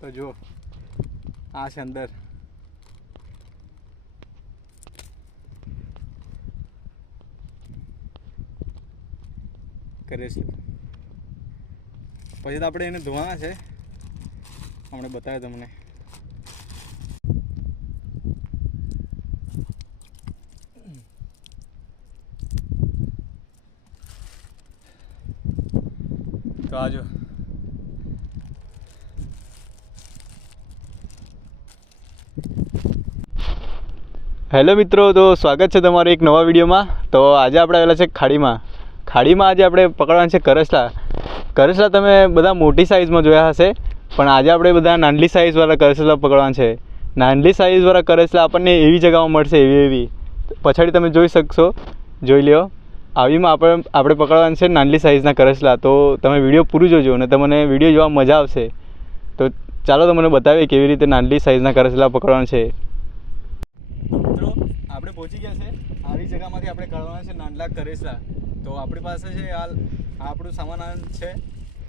તો જો આ છે અંદર. કરીશું પછી તો આપણે એને ધોવાના છે. હમણાં બતાવે તમને. તો આજો હેલો મિત્રો, તો સ્વાગત છે તમારું એક નવા વિડીયોમાં. તો આજે આપણે આવેલા છે ખાડીમાં. ખાડીમાં આજે આપણે પકડવાના છે કરસલા. કરસલા તમે બધા મોટી સાઇઝમાં જોયા હશે, પણ આજે આપણે બધા નાનલી સાઇઝવાળા કરસલા પકડવાના છે. નાનલી સાઇઝવાળા કરસલા આપણને એવી જગાઓ મળશે, એવી એવી. પછાડી તમે જોઈ શકશો. જોઈ લ્યો. આવીમાં આપણે આપણે પકડવાના છે નાનલી સાઇઝના કરસલા. તો તમે વીડિયો પૂરું જોજો અને તમને વીડિયો જોવા મજા આવશે. તો ચાલો તમને બતાવીએ કેવી રીતે નાનલી સાઇઝના કરસલા પકડવાના છે. મિત્રો, આપણે પહોંચી ગયા છે. આવી જગ્યામાંથી આપણે કાઢવાના છે નાનલા કરેસા તો આપણી પાસે છે આ આપણું સામાન છે,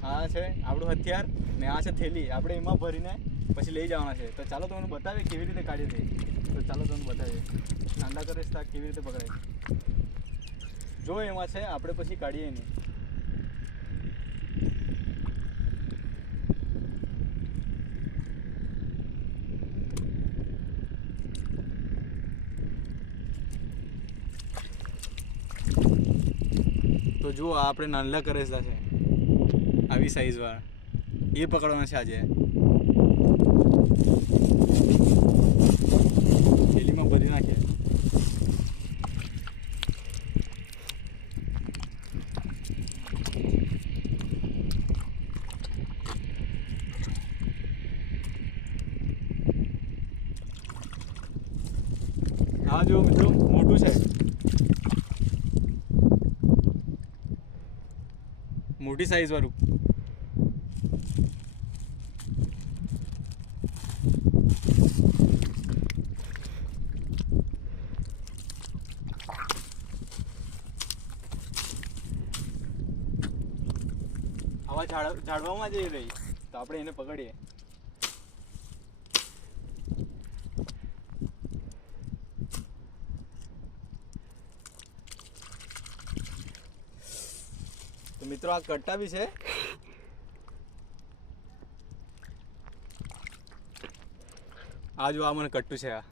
આ છે, આપણું હથિયાર ને આ છે થેલી. આપણે એમાં ભરીને પછી લઈ જવાના છે. તો ચાલો તમને બતાવીએ કેવી રીતે કાઢીએ છીએ તો ચાલો તમને બતાવીએ. નાનલા કરેસલા કેવી રીતે પકડાય. જો એમાં છે, આપણે પછી કાઢીએ નહીં. તો જુઓ આપણે નાનલા કરેલા છે. આવી સાઈઝવાળા એ પકડવાના છે આજે. થેલીમાં ભરી નાખીએ. આ જો મિત્રો, મોટું છે. મોટી સાઈઝ વાળું. આવા ઝાડ ઝાડવામાં જઈ રહી. તો આપણે એને પકડીએ. મિત્રો આ કટ્ટા બી છે. આ જો આ મને કટ્ટું છે આ.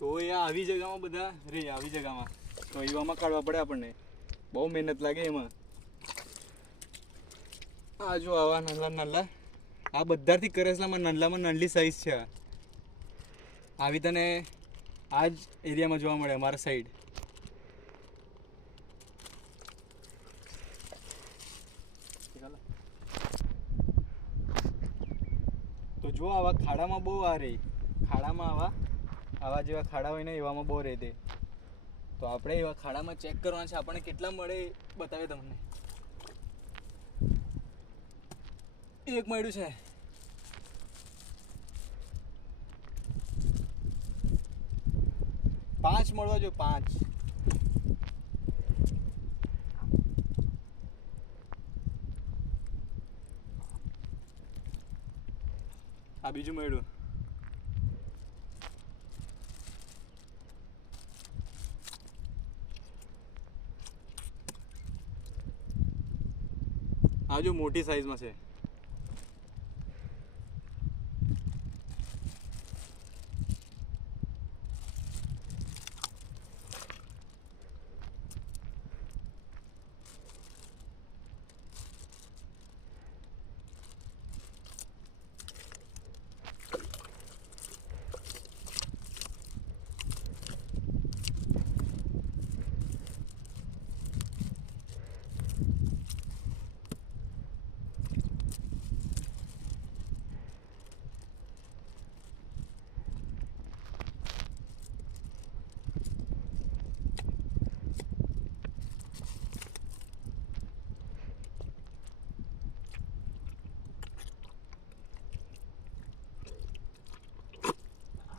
તો એ આવી જગામાં બધા રે, આવી જગામાં તો એવામાં કાઢવા પડે આપણને. બહુ મહેનત લાગે એમાં. આ જો આવા નાના નાના આ બધાથી કરેસલામાં નાનલામાં નાનલી સાઈઝ છે આવી તને આ જ એરિયામાં જોવા મળે, અમારા સાઈડ તો જો આવા ખાડામાં બહુ આ રહી ખાડામાં આવા આવા જેવા ખાડા હોય ને એવામાં બહુ રહે તે તો આપણે એવા ખાડામાં ચેક કરવાના છે. આપણને કેટલા મળે બતાવે તમને. એક મળ્યું છે. પાંચ મળવા જો, પાંચ. આ બીજું મળ્યું. આ જો મોટી સાઈઝમાં છે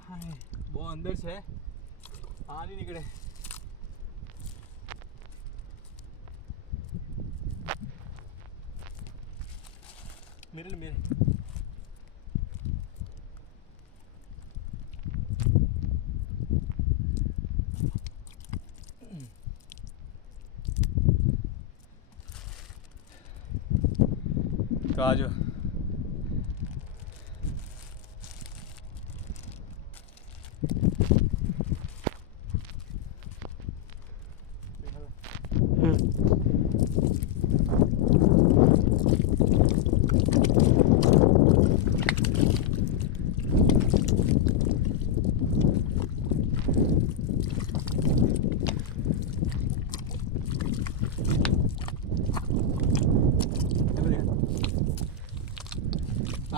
હાય, બહુ અંદર છે આ નહીં નીકળે મિરલ મિરલ તો આજો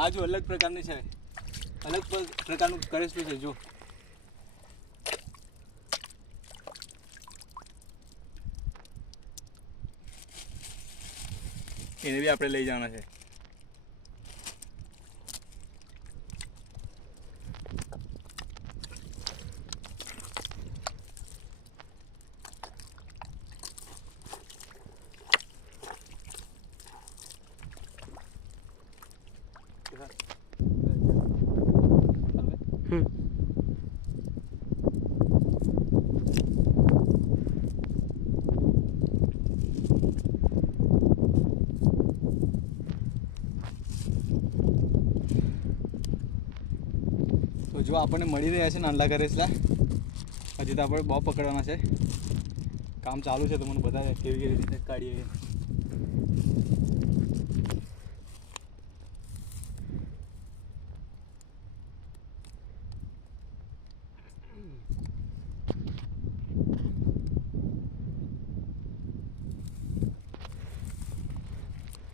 આ અલગ પ્રકારની છે. અલગ પ્રકારનું કરેલું છે જો. એને બી આપણે લઈ જવાના છે. તો જો આપણને મળી રહ્યા છે નાનલા કરેસલા હજી તો આપણે બહુ પકડવાના છે. કામ ચાલુ છે તો મને બધા કેવી કેવી રીતે કાઢીએ.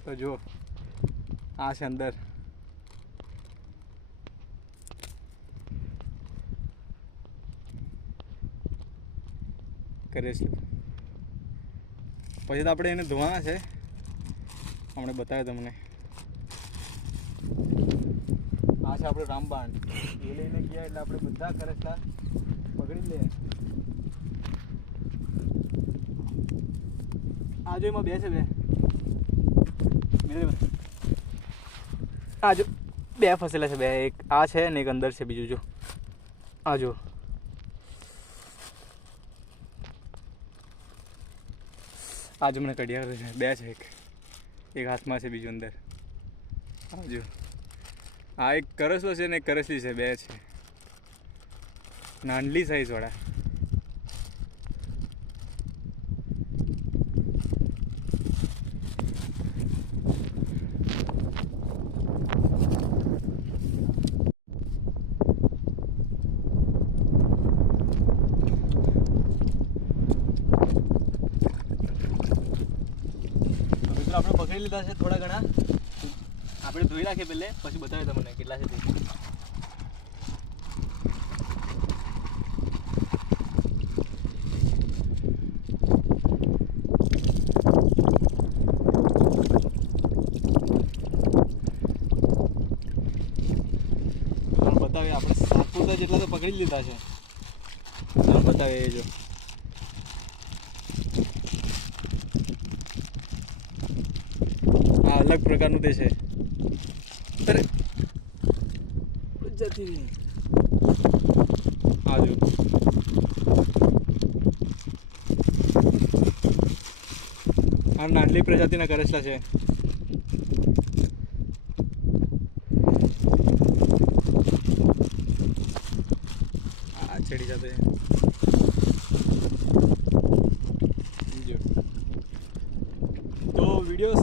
તો જો આ છે અંદર. કરીશું પછી તો આપણે એને ધોવાના છે. હમણાં બતાવ્યો તમને. આ છે આપણે રામબાણ. એ લઈને ગયા એટલે આપણે બધા કરેસલા પકડી લઈએ આ એમાં બે છે બે. આ જો, બે ફસેલા છે, બે, એક આ છે ને એક અંદર છે બીજું જો. આ જો. આજ મને કડિયા છે, બે છે એક. એક હાથમાં છે, બીજું અંદર. આવજો આ એક કરસલો છે ને એક કરસલી છે, બે છે. નાનલી સાઈઝ વાળા તો પકડી લીધા છે થોડા ઘણા. આપણે ધોઈ રાખીએ પહેલે, પછી બતાવે તમને કેટલા છે તે. બતાવીએ, આપણે ફૂટા જેટલા તો પકડી લીધા છે. તમને બતાવે એ જો આ અલગ પ્રકારનું તે છે અરે. જતી રહી આ નાનલી પ્રજાતિના કરસલા છે. આ ચડી જતે જો. તો વીડિયો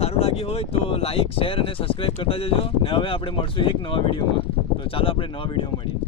હોય તો લાઈક શેર અને સબસ્ક્રાઈબ કરતા જજો. ને હવે આપણે મળશું એક નવા વિડીયોમાં. તો ચાલો આપણે નવા વીડિયો મળીએ.